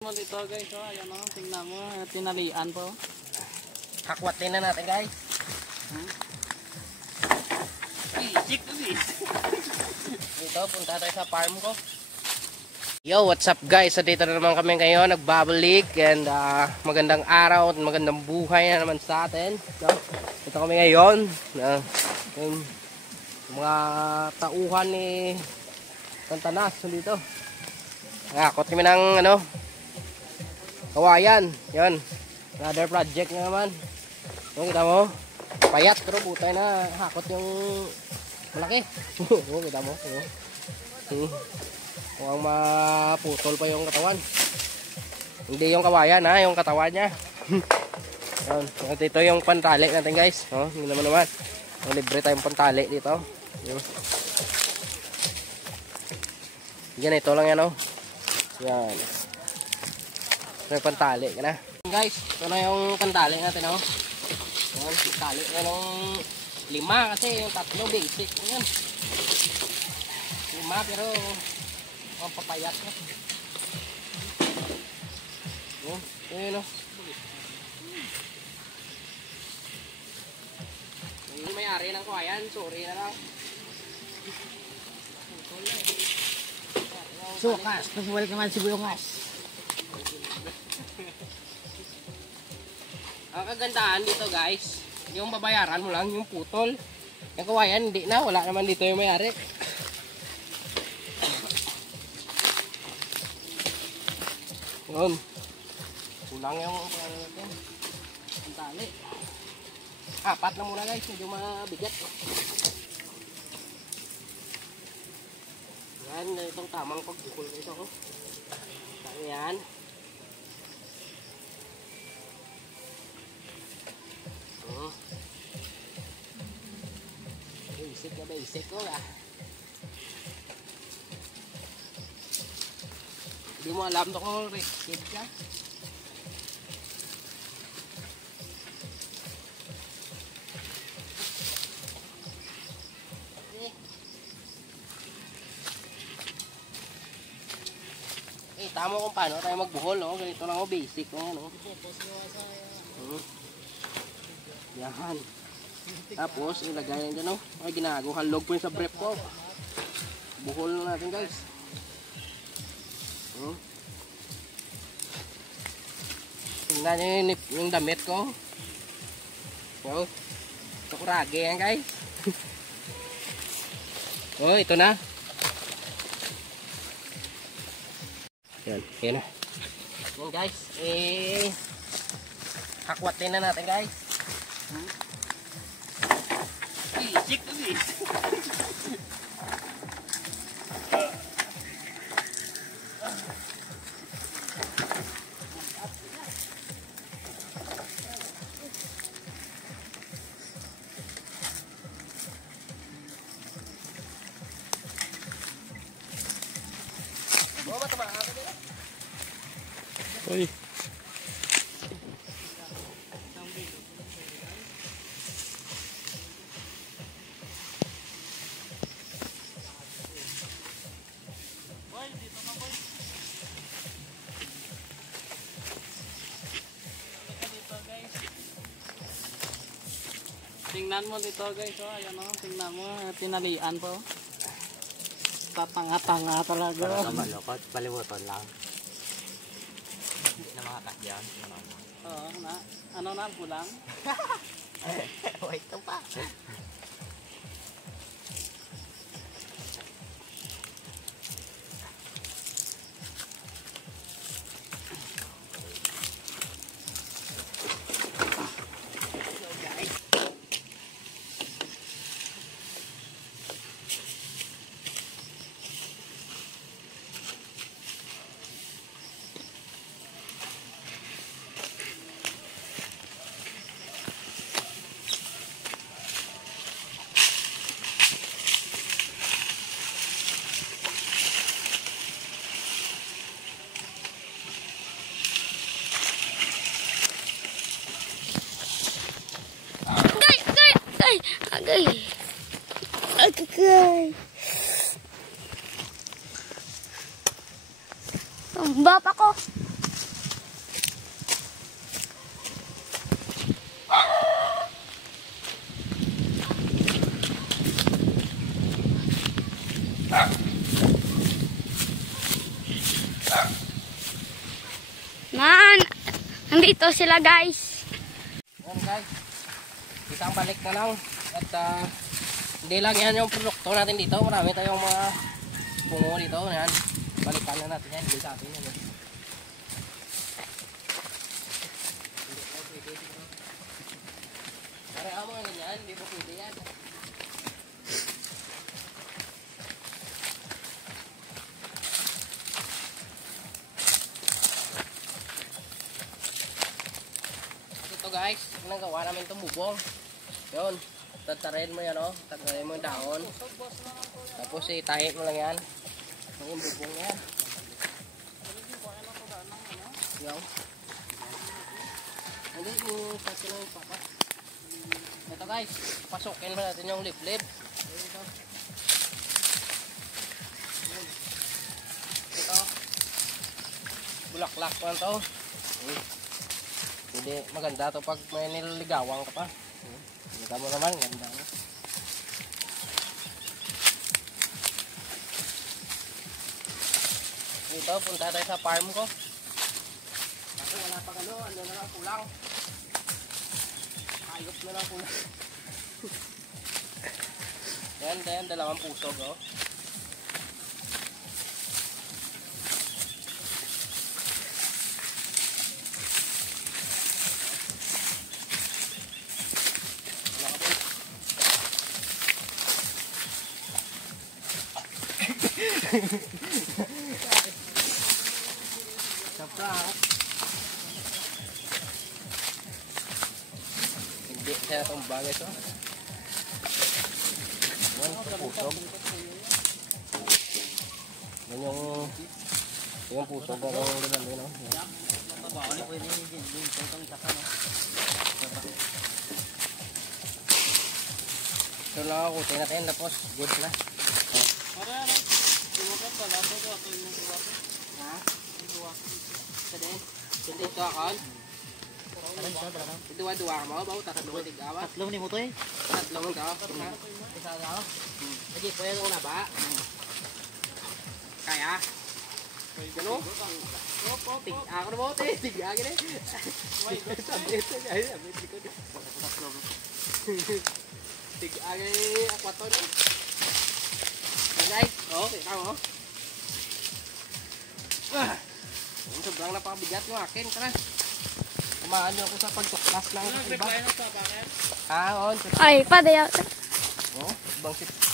Mo dito guys, oh, ayan oh, tingnan mo, tinalian po. Hakwatin na natin guys. Pisik to bis. Dito, punta tayo sa farm ko. Yo, what's up guys? So dito na naman kami ngayon, nagbabalik. And magandang araw at magandang buhay na naman sa atin. So, dito kami ngayon. Yung mga tauhan ni Tantanas. So dito. Nakakot kami ng kawayan. Yan. Another project na naman. So, kita mo. Payat pero butay na hakot yung malaki. Oo, kita mo. Mukhang maputol pa yung katawan. Hindi yung kawayan ha, yung katawan niya. Yan. At ito yung pantali natin guys. Hindi naman. Libre tayong pantali dito. Yan, ito lang yan Yan. Ito yung pantali ka na. Guys, ito na yung pantali natin Yan, pantali na ng 5 kasi yung 3 basic. Yan. 5 pero ang papayat na. Ayun Yung may-ari ng kawayan, sorry na lang. Sukas, pasuwal ka man si Buyongas. Ang kagandahan dito guys, yung babayaran mo lang yung putol. Yung kawayan hindi na, wala naman dito yung may-ari. Yun. Kulang yung ang tali. 4 na muna guys, medyo mabigat. Yan, itong tamang pagbukol ito yan. Basic na basic Hindi mo alam kung rescue ka. Tama kung paano tayo magbuhol, ganito lang basic Yan. Tapos ilagay yan dyan ay ginagawa halog po yung sa brief ko. Buhol na natin guys. Tingnan nyo yung damit ko. Ito kurage yan guys. Ito na. Yan na. Yan guys. Hakwatin na natin guys. Pisik to bis. Uy. Tingnan mo dito guys, ayan tingnan mo, tinalian po. Tatanga-tanga talaga. Para malukot, palibuton lang. Hindi na makakasyan. Ano na, pulang? Wait, ito pa. Agay. Agay. Ang bapa ko. Man, nandito sila guys. Yan guys, isang balik na lang. At hindi lang yan yung produkto natin dito. Marami tayong mga bungo dito. Yan, balikan na natin yan. Hindi sa atin yan. Pare amo nga ganyan, hindi po pwede yan. Ito guys, ginagawa namin itong bubong. Yun, tatarin mo yan o, tatarin mo yung dahon. Tapos itahi mo lang yan. Yung bubong yan. Yun. Hindi mo pati lang yung papa. Ito guys, pasukin mo natin yung lip-lip. Ito, bulaklak pa ito. Hindi maganda to pag may nililigawang ka pa. Kita mo naman, ganda. Dito, punta tayo sa farm ko. Kasi wala pa ano, ano na lang kulang. Ayop na lang kulang. Yan, dalawang pusog oh. Saprak. Hindi siya itong bagay ito. Yan, pusog. Yan yung pusog na itong lalaki, no? Ito lang ako, kutin natin, tapos good na. Pare ano? Iwakan pala ito ko ato yung iwakan. Ha? Iwakan. Sadin? Hindi ito akal? Ito duwa ka mo, bago tatlo ko tigawa. Tatlong ni mo to eh. Tatlo mo ka? Isa ka? Lagi po yan kung naba. Kaya? Gano? Ako na mo, tiga gini. Sabit ko. Tiga gini, akwato na. Guys, oh, kita mo. Sobrang napabigat ng akin, tara. Kumaan nyo ako sa pagtuklas ng iba. Nag-reply na sa bakit? On. Ay, padayaw. Oh,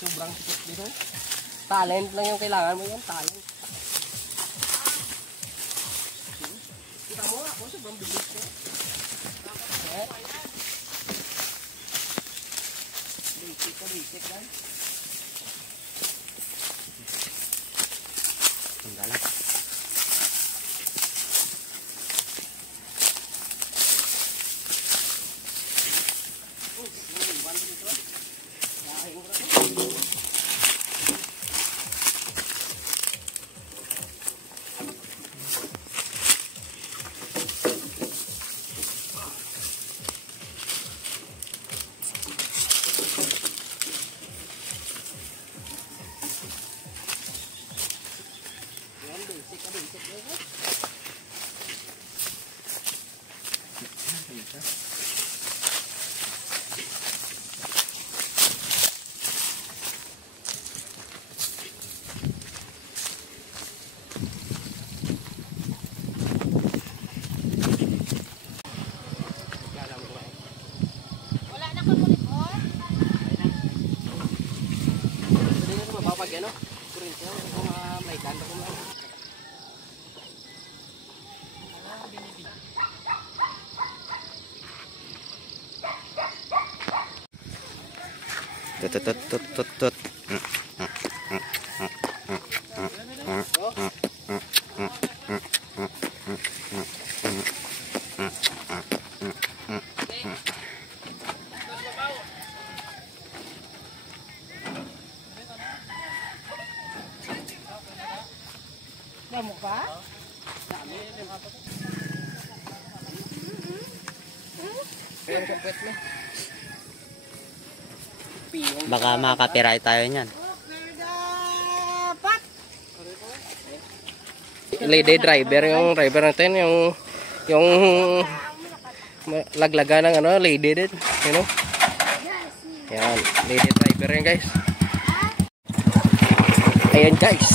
sobrang sikip dito. Talent lang yung kailangan mo yan, talent. Kita mo ako, sobrang bilis ko. Basic guys. Ang galak. Pag ano, kurinti ako kung may kanda ko lang. Tut. Damo pa? Yung kumpet mo. Baka makaka-copyright tayo niyan. Lady driver, yung driver natin, yung Yung laglagan ng ano, lady din. You know? Yan, lady driver yan guys. Ayan guys.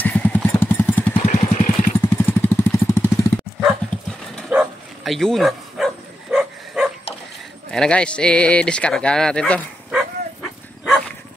Ayun. Ayan na guys, diskarga natin to.